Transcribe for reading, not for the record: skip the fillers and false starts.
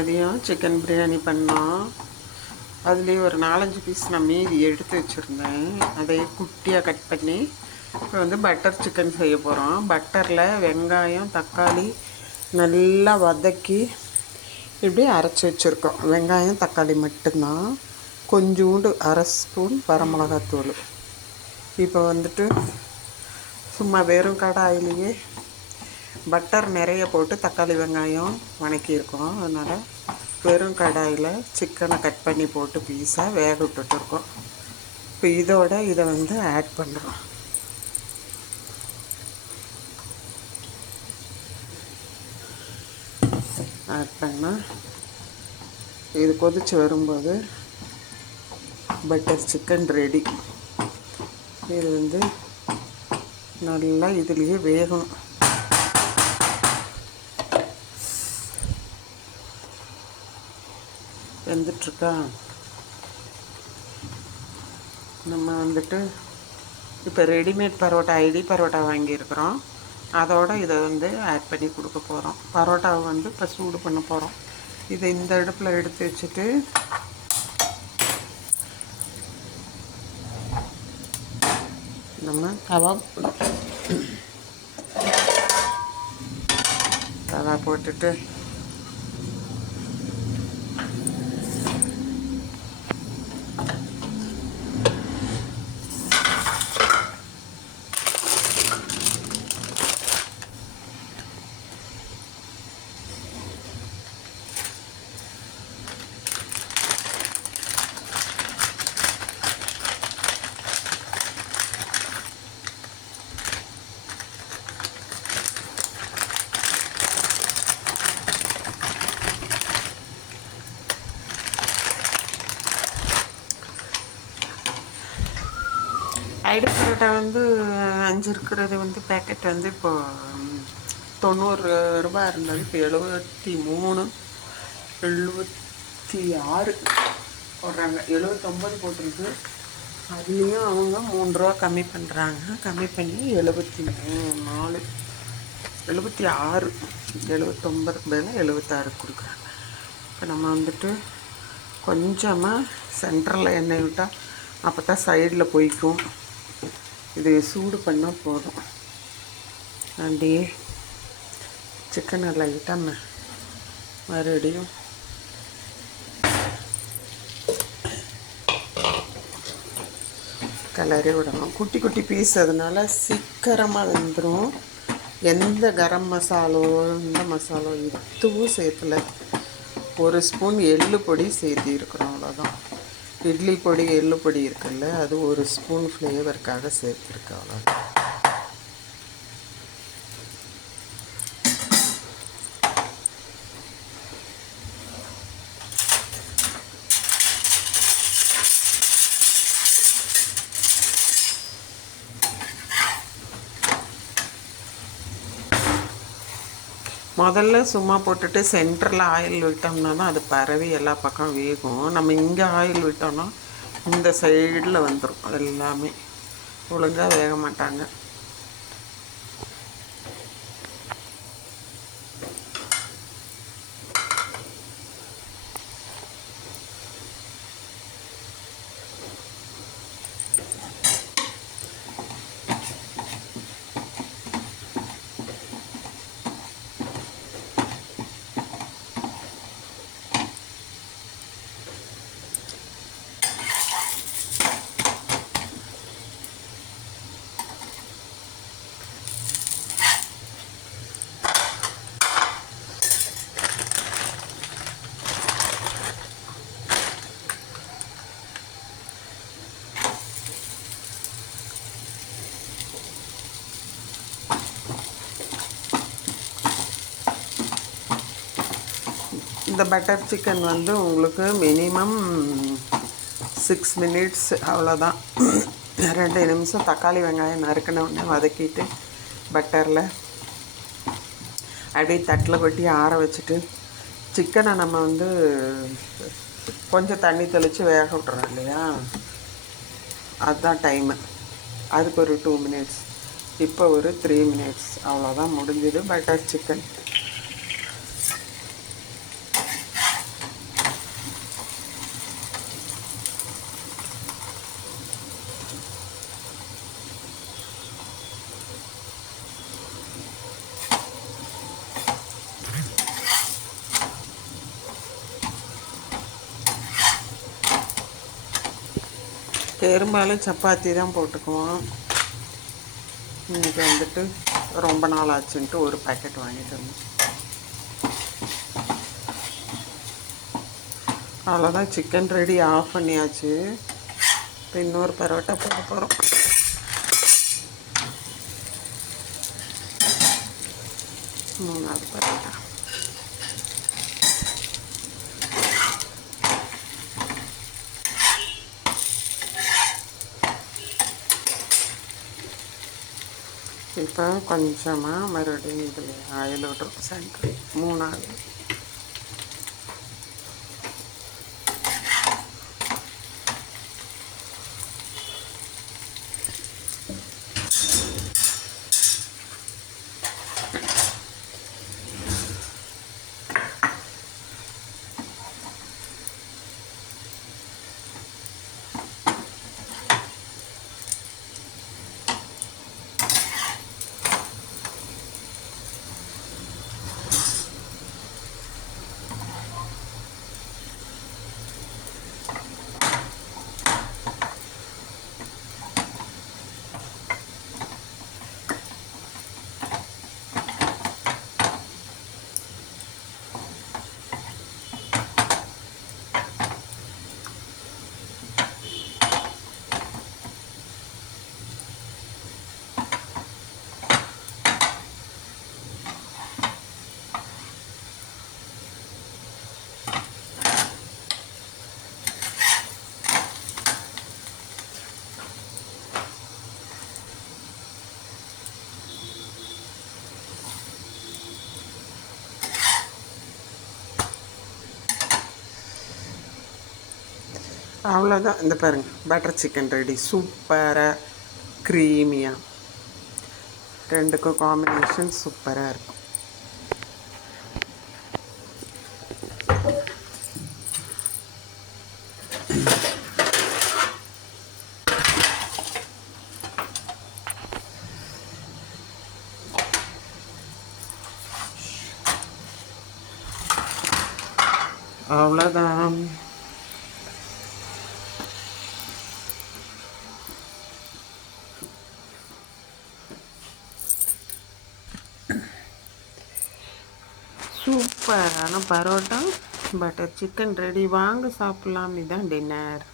மதியம் சிக்கன் பிரியாணி பண்ணோம். அதுலேயே ஒரு 4-5 பீஸ் நான் மீதி எடுத்து வச்சுருந்தேன். அதை குட்டியாக கட் பண்ணி இப்போ வந்து பட்டர் சிக்கன் செய்ய போகிறோம். பட்டரில் வெங்காயம் தக்காளி நல்லா வதக்கி இப்படி அரைச்சி வச்சுருக்கோம். வெங்காயம் தக்காளி மட்டும்தான், கொஞ்சோண்டு 1/2 ஸ்பூன் வரமிளகாத்தூள். இப்போ வந்துட்டு சும்மா வெறும் கடாயிலேயே பட்டர் நிறைய போட்டு தக்காளி வெங்காயம் வணக்கியிருக்கோம். அதனால் வெறும் கடாயில் சிக்கனை கட் பண்ணி போட்டு பீஸாக வேக விட்டுட்டுருக்கோம். இப்போ இதோட இதை வந்து ஆட் பண்ணுறோம். ஆட் பண்ணால் இது கொதித்து வரும்போது பட்டர் சிக்கன் ரெடி. இது வந்து நல்லா இதுலேயே வேகணும். வெந்துட்டுருக்கா. நம்ம வந்துட்டு இப்போ ரெடிமேட் பரோட்டா ஐடி பரோட்டா வாங்கியிருக்கிறோம். அதோடு இதை வந்து ஆட் பண்ணி கொடுக்க போகிறோம். பரோட்டாவை வந்து இப்போ சூடு பண்ண போகிறோம். இதை இந்த அடுப்பில் எடுத்து வச்சுட்டு நம்ம தவா போட்டுட்டு ஐடி பரோட்டா வந்து 5 இருக்கிறது வந்து பேக்கெட் வந்து இப்போது 90 ரூபா இருந்தது. இப்போ 73 76 போடுறாங்க. 79 போட்டிருக்கு. அதுலேயும் அவங்க 3 ரூபா கம்மி பண்ணுறாங்க. கம்மி பண்ணி 74 76 79க்கு பதிலாக 76 கொடுக்குறாங்க. இப்போ நம்ம வந்துட்டு கொஞ்சமாக சென்டரில் எண்ணெய் விட்டால் அப்போ தான் சைடில் போய்க்கும். இது சூடு பண்ணால் போதும். அப்படியே சிக்கனை லைட்டாக மறுபடியும் கிளறி விடணும். குட்டி குட்டி பீஸ், அதனால சீக்கிரமாக வெந்துடும். எந்த கரம் மசாலோ இந்த மசாலோ எதுவும் சேர்த்துல. 1 ஸ்பூன் எள்ளு பொடி சேர்த்திருக்கிறோம், அவ்வளோதான். இட்லி பொடி எள்ளு பொடி இருக்குல்ல, அது 1 ஸ்பூன் ஃப்ளேவருக்காக சேர்த்துருக்கு, அவ்வளோதான். முதல்ல சும்மா போட்டுட்டு சென்டரில் ஆயில் விட்டோம்னா தான் அது பரவி எல்லா பக்கம் வேகும். நம்ம இங்கே ஆயில் விட்டோம்னா இந்த சைடில் வந்துடும். அது எல்லாமே ஒழுங்காக வேக மாட்டாங்க. இந்த பட்டர் சிக்கன் வந்து உங்களுக்கு மினிமம் 6 மினிட்ஸ் அவ்வளோதான். 2 நிமிஷம் தக்காளி வெங்காயம் நறுக்கின உடனே வதக்கிட்டு பட்டரில் அப்படியே தட்டில் கொட்டி ஆற வச்சுட்டு சிக்கனை நம்ம வந்து கொஞ்சம் தண்ணி தெளித்து வேக விட்றோம் இல்லையா, அதுதான் டைமு. அதுக்கு ஒரு 2 மினிட்ஸ். இப்போ ஒரு 3 மினிட்ஸ், அவ்வளோதான், முடிஞ்சுது பட்டர் சிக்கன். பெரும்பாலும் சப்பாத்தி தான் போட்டுக்குவோம். இன்றைக்கி வந்துட்டு ரொம்ப நாள் ஆச்சுன்ட்டு ஒரு பேக்கெட் வாங்கிட்டு வந்தோம். அவ்வளோதான், சிக்கன் ரெடி, ஆஃப் பண்ணியாச்சு. இப்போ இன்னொரு பரோட்டா போட போகிறோம். மூணாவது பரோட்டா. இப்போ கொஞ்சமாக மறுபடியும் இதில் ஆயில் விட்ரும். சென்ட்ரு மூணாவது. அவ்வளோதான். இந்த பாருங்கள், பட்டர் சிக்கன் ரெடி. சூப்பராக க்ரீமியாக, ரெண்டுக்கும் காம்பினேஷன் சூப்பராக இருக்கும். அவ்வளோதான். சூப்பரான பரோட்டா, பட்டர் சிக்கன் ரெடி. வாங்க சாப்பிட்லாம். இதுதான் டின்னர்.